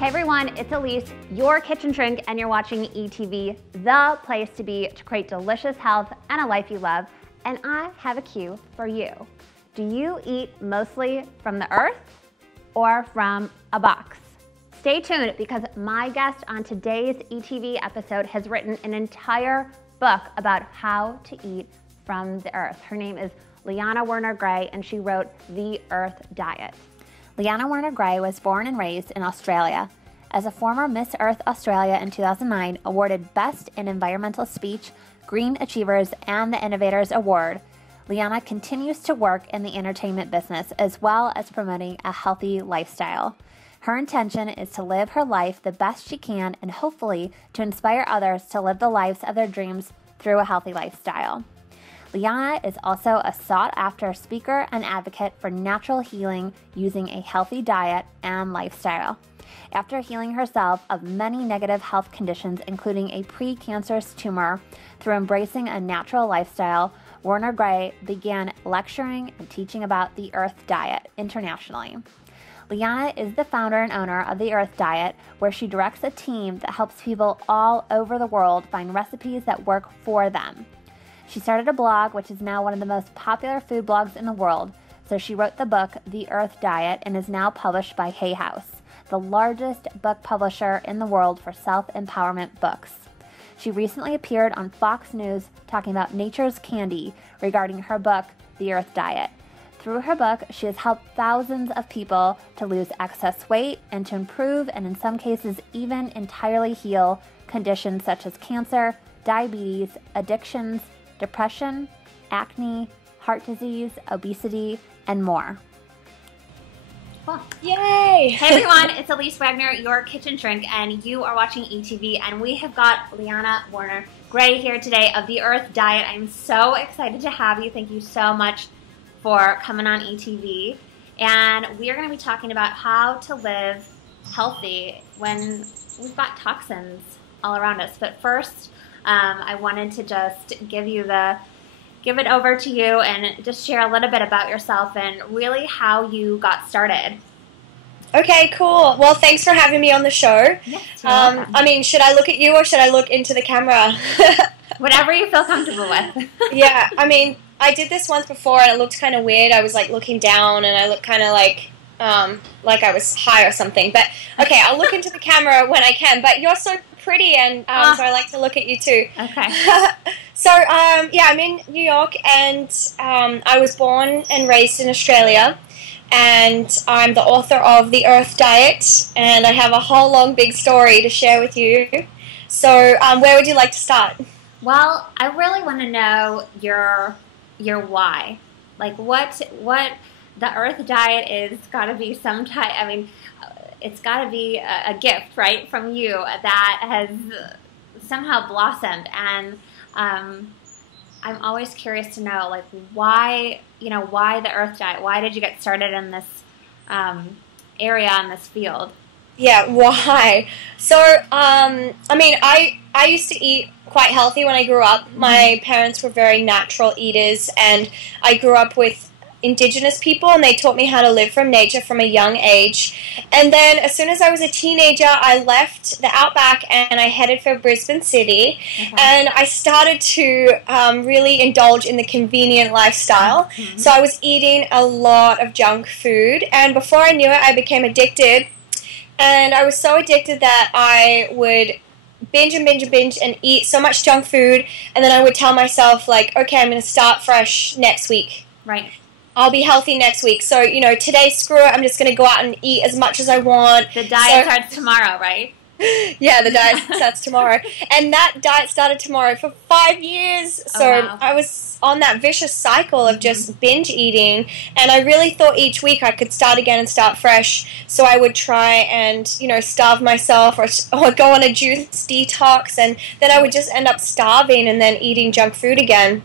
Hey everyone, it's Elyse, your kitchen shrink, and you're watching ETV, the place to be to create delicious health and a life you love. And I have a cue for you. Do you eat mostly from the earth or from a box? Stay tuned because my guest on today's ETV episode has written an entire book about how to eat from the earth. Her name is Liana Werner-Gray, and she wrote The Earth Diet. Liana Werner-Gray was born and raised in Australia. As a former Miss Earth Australia in 2009, awarded Best in Environmental Speech, Green Achievers, and the Innovators Award, Liana continues to work in the entertainment business as well as promoting a healthy lifestyle. Her intention is to live her life the best she can and hopefully to inspire others to live the lives of their dreams through a healthy lifestyle. Liana is also a sought-after speaker and advocate for natural healing using a healthy diet and lifestyle. After healing herself of many negative health conditions, including a pre-cancerous tumor, through embracing a natural lifestyle, Werner-Gray began lecturing and teaching about the Earth Diet internationally. Liana is the founder and owner of the Earth Diet, where she directs a team that helps people all over the world find recipes that work for them. She started a blog, which is now one of the most popular food blogs in the world, so she wrote the book, The Earth Diet, and is now published by Hay House, the largest book publisher in the world for self-empowerment books. She recently appeared on Fox News talking about nature's candy regarding her book, The Earth Diet. Through her book, she has helped thousands of people to lose excess weight and to improve and in some cases even entirely heal conditions such as cancer, diabetes, addictions, depression, acne, heart disease, obesity, and more. Well, yay! Hey everyone, it's Elyse Wagner, your kitchen shrink, and you are watching ETV, and we have got Liana Werner-Gray here today of The Earth Diet. I'm so excited to have you. Thank you so much for coming on ETV. And we are going to be talking about how to live healthy when we've got toxins all around us. But first, I wanted to just give it over to you and just share a little bit about yourself and really how you got started. Okay, cool. Well, thanks for having me on the show. Yes, you're welcome. I mean, should I look at you or should I look into the camera? Whatever you feel comfortable with. Yeah, I mean, I did this once before and it looked kind of weird. I was like looking down and I looked kind of like I was high or something. But okay, I'll look into the camera when I can. But you're so pretty and so I like to look at you too. Okay. So, yeah, I'm in New York and I was born and raised in Australia. And I'm the author of The Earth Diet, and I have a whole long big story to share with you. So, where would you like to start? Well, I really want to know your why. Like, what the Earth Diet is got to be some type. I mean, it's got to be a gift, right, from you that has somehow blossomed. And I'm always curious to know, like, why the Earth Diet? Why did you get started in this area, in this field? Yeah, why? So, I mean, I used to eat quite healthy when I grew up. My parents were very natural eaters, and I grew up with Indigenous people, and they taught me how to live from nature from a young age. And then as soon as I was a teenager, I left the outback and I headed for Brisbane City. Okay. And I started to really indulge in the convenient lifestyle. Mm-hmm. So I was eating a lot of junk food, and before I knew it, I became addicted. And I was so addicted that I would binge and eat so much junk food, and then I would tell myself, like, okay, I'm going to start fresh next week. Right. I'll be healthy next week. So, today, screw it. I'm just going to go out and eat as much as I want. The diet starts tomorrow, right? Yeah, the diet starts tomorrow. And that diet started tomorrow for 5 years. So wow. I was on that vicious cycle of just binge eating. And I really thought each week I could start again and start fresh. So I would try and, starve myself or go on a juice detox. And then I would just end up starving and then eating junk food again.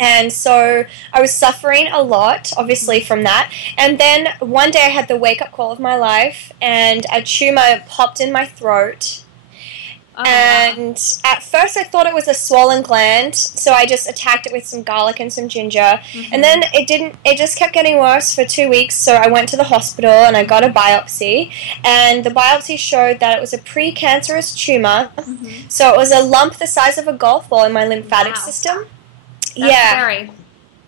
And so I was suffering a lot, obviously, from that. And then one day I had the wake-up call of my life, and a tumor popped in my throat. Oh, and at first I thought it was a swollen gland, so I just attacked it with some garlic and some ginger. And then it just kept getting worse for 2 weeks, so I went to the hospital and I got a biopsy, and the biopsy showed that it was a precancerous tumor. So it was a lump the size of a golf ball in my lymphatic system. That's scary.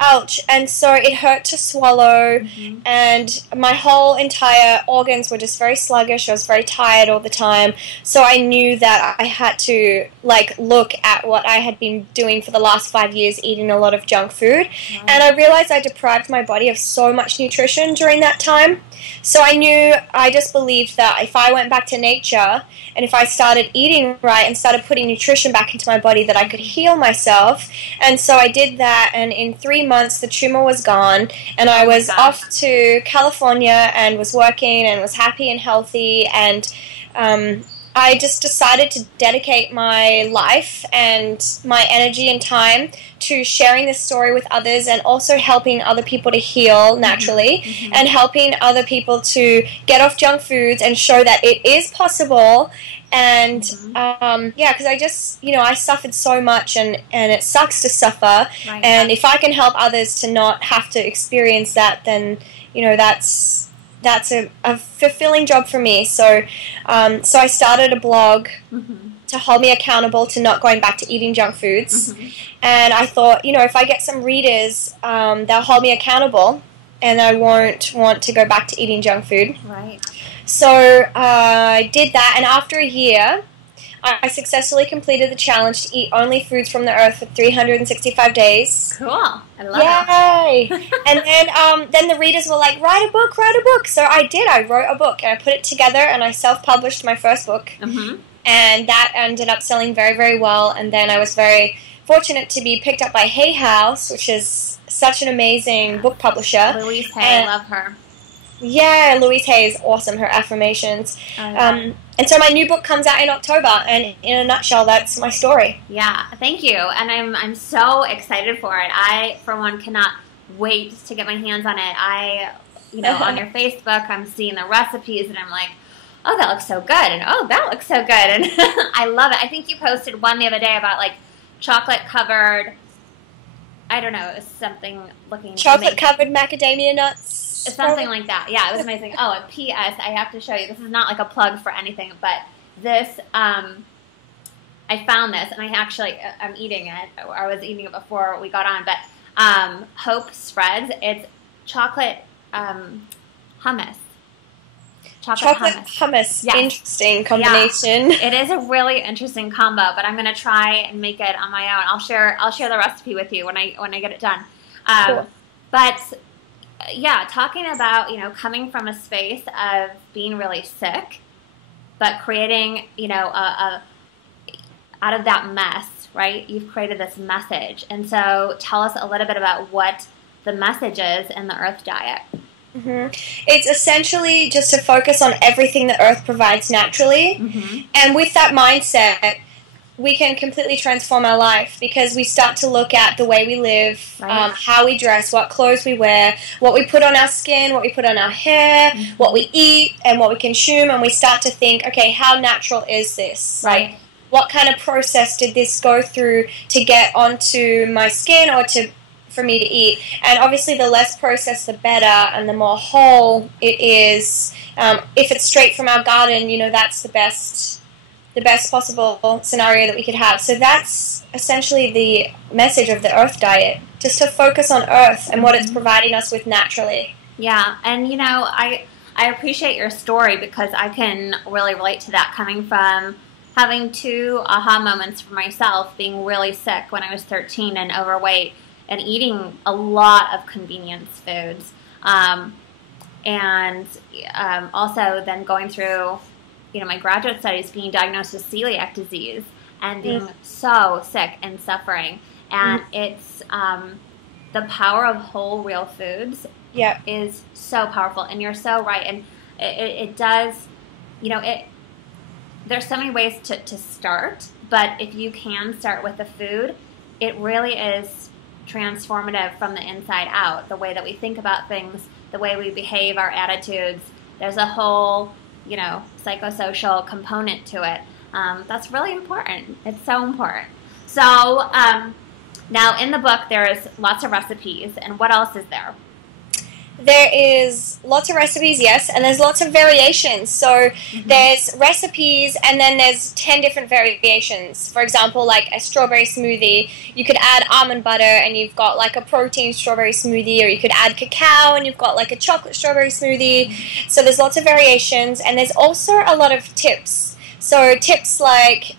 Ouch. And so it hurt to swallow, and my whole entire organs were just very sluggish. I was very tired all the time. So I knew that I had to, like, look at what I had been doing for the last 5 years, eating a lot of junk food. And I realized I deprived my body of so much nutrition during that time. So I just believed that if I went back to nature and if I started eating right and started putting nutrition back into my body, that I could heal myself. And so I did that, and in 3 months the tumor was gone, and I was off to California and was working and was happy and healthy, and I just decided to dedicate my life and my energy and time to sharing this story with others, and also helping other people to heal naturally, and helping other people to get off junk foods and show that it is possible. And because I just, I suffered so much, and it sucks to suffer. And if I can help others to not have to experience that, then that's a fulfilling job for me. So I started a blog to hold me accountable to not going back to eating junk foods. And I thought, if I get some readers, they'll hold me accountable, and I won't want to go back to eating junk food. Right. So I did that, and after a year, I successfully completed the challenge to eat only foods from the earth for 365 days. Cool. I love it. Yay! And then the readers were like, write a book. So I did. I wrote a book, and I put it together, and I self-published my first book. And that ended up selling very, very well. And then I was very fortunate to be picked up by Hay House, which is such an amazing book publisher. Elyse Hay, I love her. Yeah, Louise Hay is awesome, her affirmations. And so my new book comes out in October, and in a nutshell, that's my story. Yeah, thank you. And I'm so excited for it. I, for one, cannot wait to get my hands on it. On your Facebook, I'm seeing the recipes, and I'm like, oh, that looks so good, and oh, that looks so good, and I love it. I think you posted one the other day about, like, chocolate-covered, I don't know, it was something looking... Chocolate-covered macadamia nuts. Something like that. Yeah, it was amazing. Oh, and P.S., I have to show you. This is not like a plug for anything, but this, I found this, and I'm eating it. I was eating it before we got on, but Hope Spreads. It's chocolate hummus. Chocolate hummus. Yes. Interesting combination. Yeah. It is a really interesting combo, but I'm going to try and make it on my own. I'll share the recipe with you when I get it done. Cool. But yeah, talking about, coming from a space of being really sick, but creating, out of that mess, right? You've created this message. And so tell us a little bit about what the message is in the Earth Diet. It's essentially just to focus on everything the Earth provides naturally. And with that mindset, we can completely transform our life, because we start to look at the way we live, how we dress, what clothes we wear, what we put on our skin, what we put on our hair, what we eat, and what we consume, and we start to think, okay, how natural is this? Right. Like, what kind of process did this go through to get onto my skin or for me to eat? And obviously the less processed, the better, and the more whole it is. If it's straight from our garden, that's the best possible scenario that we could have. So that's essentially the message of the Earth Diet, just to focus on Earth and what it's providing us with naturally. Yeah, and I appreciate your story, because I can really relate to that, coming from having 2 aha moments for myself, being really sick when I was 13 and overweight, and eating a lot of convenience foods, and also then going through my graduate studies, being diagnosed with celiac disease and being so sick and suffering. And it's the power of whole, real foods is so powerful. And you're so right. And it does, there's so many ways to start, but if you can start with the food, it really is transformative from the inside out. The way that we think about things, the way we behave, our attitudes, there's a whole psychosocial component to it. That's really important. It's so important. So now in the book, there's lots of recipes, and what else is there? There is lots of recipes, yes, and there's lots of variations. So there's recipes, and then there's 10 different variations. For example, like a strawberry smoothie, you could add almond butter, and you've got like a protein strawberry smoothie, or you could add cacao, and you've got like a chocolate strawberry smoothie. So there's lots of variations, and there's also a lot of tips. So tips like,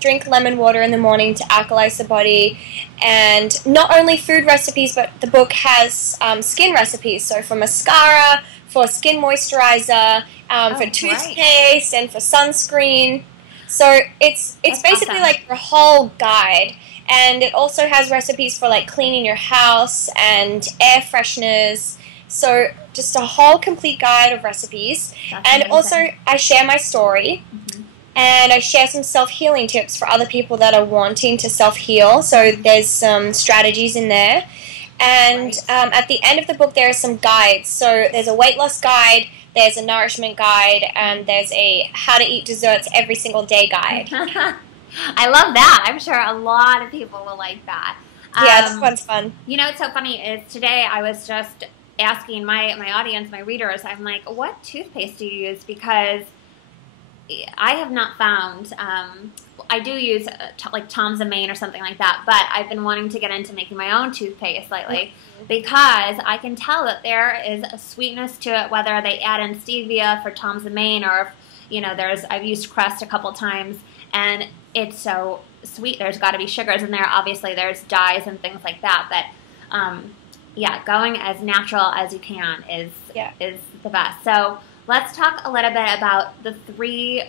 drink lemon water in the morning to alkalize the body. And not only food recipes, but the book has skin recipes. So for mascara, for skin moisturizer, for toothpaste, and for sunscreen. So it's basically awesome. Like your whole guide. And it also has recipes for like cleaning your house and air fresheners. So just a whole complete guide of recipes. That's and amazing. Also I share my story, and I share some self-healing tips for other people that are wanting to self-heal. So there's some strategies in there. And at the end of the book there are some guides. So there's a weight loss guide, there's a nourishment guide, and there's a how to eat desserts every single day guide. I love that. I'm sure a lot of people will like that. Yeah, this one's fun. You know what's so funny is today I was just asking my audience, my readers, I'm like, what toothpaste do you use? Because I have not found, I do use like Tom's of Maine or something like that, but I've been wanting to get into making my own toothpaste lately because I can tell that there is a sweetness to it, whether they add in stevia for Tom's of Maine or, I've used Crest a couple times, and it's so sweet. There's got to be sugars in there. Obviously, there's dyes and things like that, but yeah, going as natural as you can is the best. So let's talk a little bit about the three,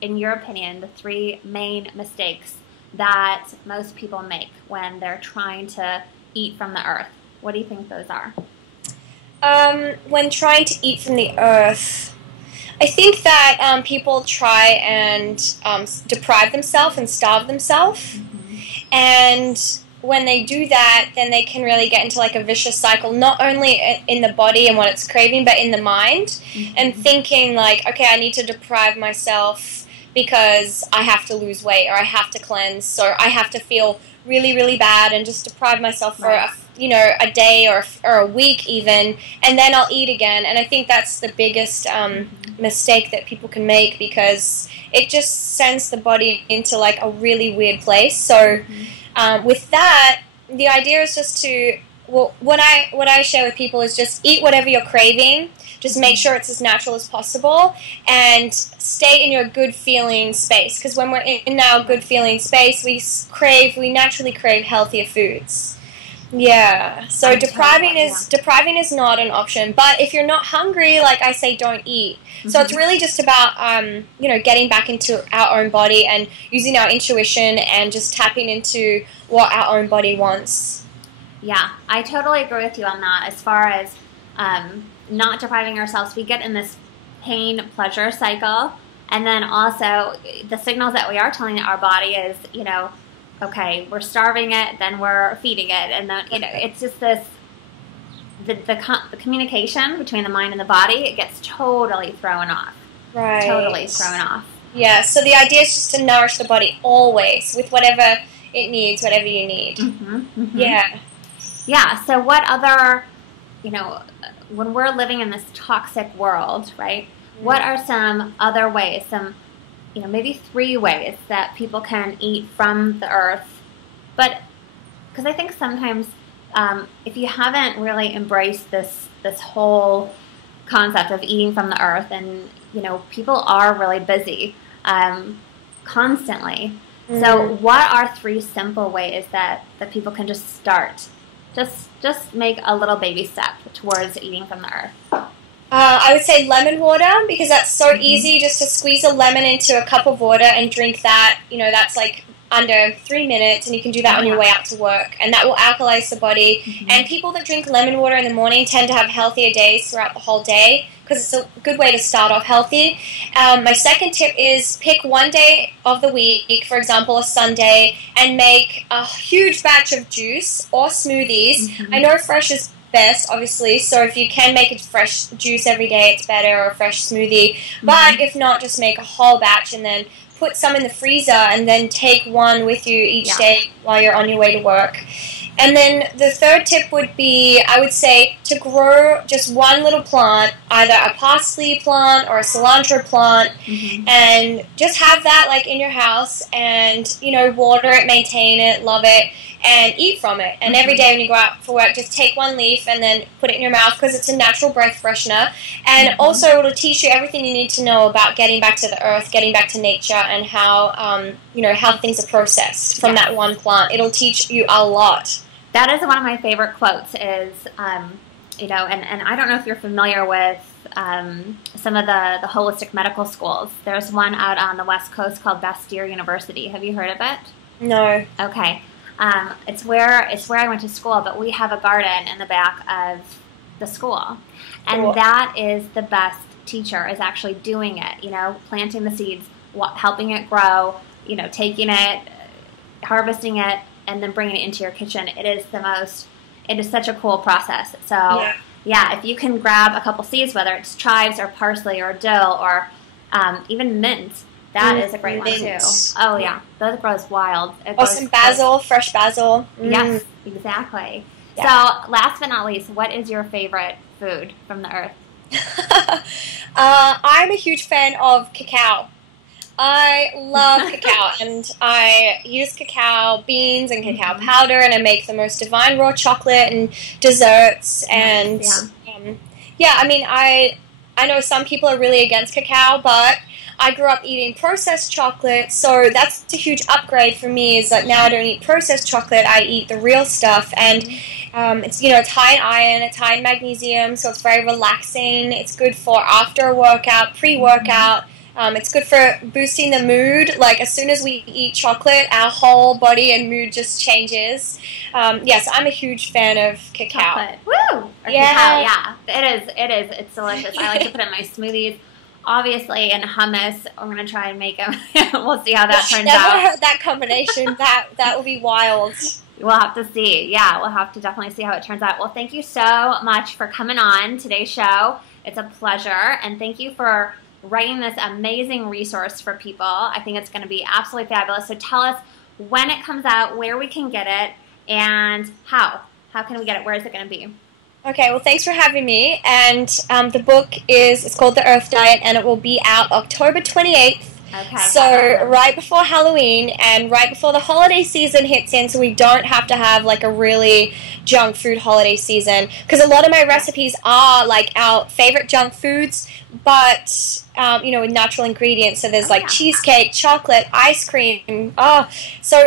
in your opinion, the three main mistakes that most people make when they're trying to eat from the earth. What do you think those are? When trying to eat from the earth, I think that people try and deprive themselves and starve themselves. And when they do that, then they can really get into like a vicious cycle, not only in the body and what it's craving, but in the mind, and thinking like, okay, I need to deprive myself because I have to lose weight, or I have to cleanse, or I have to feel really, really bad, and just deprive myself for a day or a week even, and then I'll eat again. And I think that's the biggest mistake that people can make, because it just sends the body into like a really weird place. So with that, the idea is just to, what I share with people is just eat whatever you're craving. Just make sure it's as natural as possible, and stay in your good feeling space. Because when we're in our good feeling space, we naturally crave healthier foods. Yeah. So depriving is not an option. But if you're not hungry, like I say, don't eat. So it's really just about getting back into our own body and using our intuition and just tapping into what our own body wants. Yeah, I totally agree with you on that. As far as not depriving ourselves, we get in this pain-pleasure cycle, and then also the signals that we are telling our body is, okay, we're starving it, then we're feeding it, and then it's just this the communication between the mind and the body, it gets totally thrown off. Right. Totally thrown off. Yeah. So the idea is just to nourish the body always with whatever it needs, whatever you need. Yeah. Yeah. So what other, when we're living in this toxic world, right? What are some other ways, maybe 3 ways that people can eat from the earth? But because I think sometimes if you haven't really embraced this whole concept of eating from the earth, and people are really busy constantly. So what are 3 simple ways that people can just start? Just make a little baby step towards eating from the earth. I would say lemon water, because that's so easy, just to squeeze a lemon into a cup of water and drink that. That's like under 3 minutes, and you can do that on your way out to work, and that will alkalize the body. And people that drink lemon water in the morning tend to have healthier days throughout the whole day, because it's a good way to start off healthy. My second tip is pick one day of the week, for example a Sunday, and make a huge batch of juice or smoothies. I know fresh is best, obviously, so if you can make a fresh juice every day, it's better, or a fresh smoothie. But if not, just make a whole batch and then put some in the freezer and then take one with you each day while you're on your way to work. And then the third tip would be, I would say, to grow just one little plant, either a parsley plant or a cilantro plant, and just have that like in your house and, you know, water it, maintain it, love it, and eat from it. And every day when you go out for work, just take one leaf and then put it in your mouth because it's a natural breath freshener. And also it'll teach you everything you need to know about getting back to the earth, getting back to nature, and how, you know, how things are processed from that one plant. It'll teach you a lot. That is one of my favorite quotes is, you know, and I don't know if you're familiar with some of the holistic medical schools. There's one out on the West Coast called Bastyr University. Have you heard of it? No. Okay. It's where I went to school, but we have a garden in the back of the school. And that is the best teacher, is actually doing it, you know, planting the seeds, helping it grow, you know, taking it, harvesting it, and then bringing it into your kitchen. It is such a cool process. So yeah, if you can grab a couple seeds, whether it's chives or parsley or dill or even mint, that is a great one too. Oh yeah, that grows wild. Or some basil, fresh basil. Yes, exactly. Yeah. So last but not least, what is your favorite food from the earth? I'm a huge fan of cacao. I love cacao, and I use cacao beans and cacao powder, and I make the most divine raw chocolate and desserts. And I mean, I know some people are really against cacao, but I grew up eating processed chocolate, so that's a huge upgrade for me. Is that now I don't eat processed chocolate; I eat the real stuff, and it's, you know, it's high in iron, it's high in magnesium, so it's very relaxing. It's good for after a workout, pre-workout. It's good for boosting the mood. Like, as soon as we eat chocolate, our whole body and mood just changes. Yes, I'm a huge fan of cacao. Chocolate. Woo! Or cacao, yeah. It is. It's delicious. I like to put it in my smoothies. Obviously, in hummus, I'm going to try and make them. We'll see how that turns out. Never heard that combination. That will be wild. We'll have to see. Yeah, we'll have to definitely see how it turns out. Well, thank you so much for coming on today's show. It's a pleasure. And thank you for writing this amazing resource for people. I think it's going to be absolutely fabulous. So tell us when it comes out, where we can get it, and how. How can we get it? Where is it going to be? Okay, well, thanks for having me. And the book it's called The Earth Diet, and it will be out October 28th. Okay. So right before Halloween and right before the holiday season hits in, so we don't have to have like a really junk food holiday season. Because a lot of my recipes are like our favorite junk foods, but you know, with natural ingredients. So there's cheesecake, chocolate, ice cream. So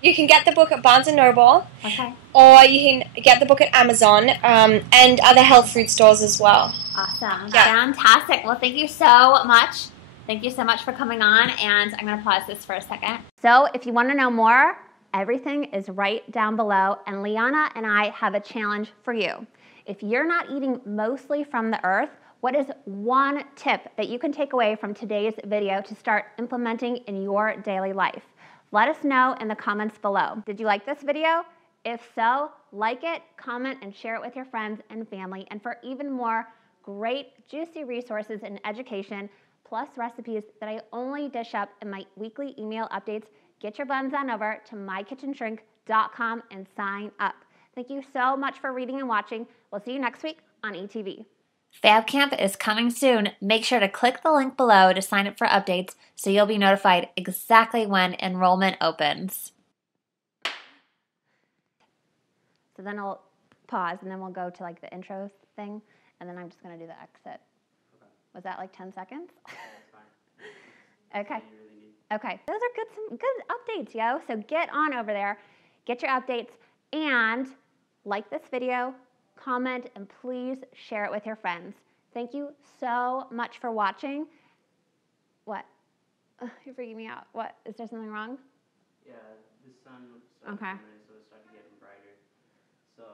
you can get the book at Barnes & Noble. Okay. Or you can get the book at Amazon and other health food stores as well. Awesome. Yeah. Fantastic. Well, thank you so much. Thank you so much for coming on, and I'm going to pause this for a second. So if you want to know more, everything is right down below, and Liana and I have a challenge for you. If you're not eating mostly from the earth, what is one tip that you can take away from today's video to start implementing in your daily life? Let us know in the comments below. Did you like this video? If so, like it, comment, and share it with your friends and family. And for even more great, juicy resources and education, plus recipes that I only dish up in my weekly email updates, get your buns on over to mykitchenshrink.com and sign up. Thank you so much for reading and watching. We'll see you next week on ETV. Fab Camp is coming soon. Make sure to click the link below to sign up for updates so you'll be notified exactly when enrollment opens. So then I'll pause and then we'll go to like the intro thing, and then I'm just going to do the exit. Was that like 10 seconds? Okay. Okay. Those are some good updates, yo. So get on over there, get your updates, and like this video, comment, and please share it with your friends. Thank you so much for watching. What? You're freaking me out. What? Is there something wrong? Yeah, the sun started coming in, so it started getting brighter. So